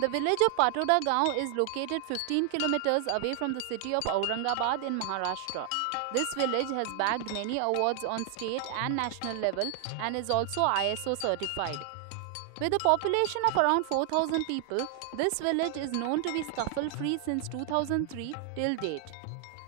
The village of Patoda Gaon is located 15 kilometers away from the city of Aurangabad in Maharashtra. This village has bagged many awards on state and national level and is also ISO certified. With a population of around 4,000 people, this village is known to be scuffle-free since 2003 till date.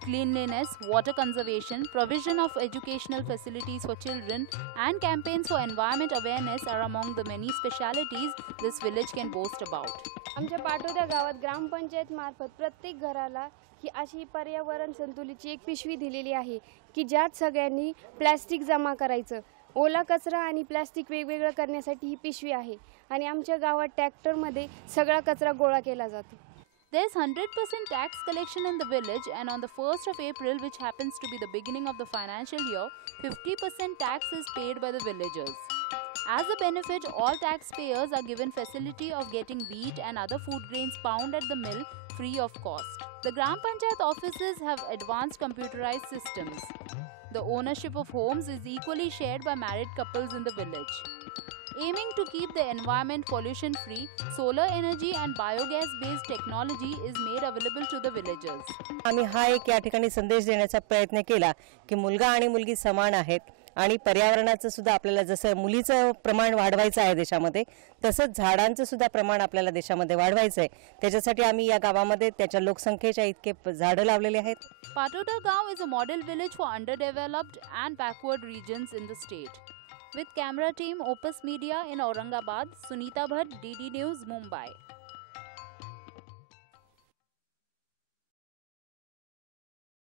Cleanliness, water conservation, provision of educational facilities for children, and campaigns for environment awareness are among the many specialities this village can boast about. आमच्या पाटोदा गावात ग्रामपंचायत मार्फत प्रत्येक घराला ही अशी पर्यावरण संतुलितची एक पिशवी दिलेली आहे की ज्यात सगळ्यांनी प्लास्टिक जमा करायचं. ओला कचरा आणि प्लास्टिक वेगवेगळं करण्यासाठी ही पिशवी आहे आणि आमच्या गावात ट्रॅक्टरमध्ये सगळा कचरा गोळा केला जातो. There is 100% tax collection in the village, and on the 1st of April, which happens to be the beginning of the financial year, 50% tax is paid by the villagers. As a benefit, all taxpayers are given facility of getting wheat and other food grains pound at the mill free of cost. The Gram Panchayat offices have advanced computerized systems. The ownership of homes is equally shared by married couples in the village. Aiming to keep the environment pollution-free, solar energy and biogas-based technology is made available to the villagers. आम्ही हा एक या ठिकाणी संदेश देण्याचा प्रयत्न केला की मुलगा आणि मुलगी समान आहेत आणि पर्यावरणाचं सुद्धा आपल्याला जसं मुलीचं प्रमाण वाढवायचं आहे देशामध्ये तसंच झाडांचं सुद्धा प्रमाण आपल्याला देशामध्ये वाढवायचं आहे. त्याच्यासाठी आम्ही या गावामध्ये त्याच्या लोकसंख्येच्या इतके झाडं लावलेले आहेत. Patoda Gaon is a model village for underdeveloped and backward regions in the state. With camera team Opus Media in Aurangabad, Sunita Bhatt, DD News, Mumbai.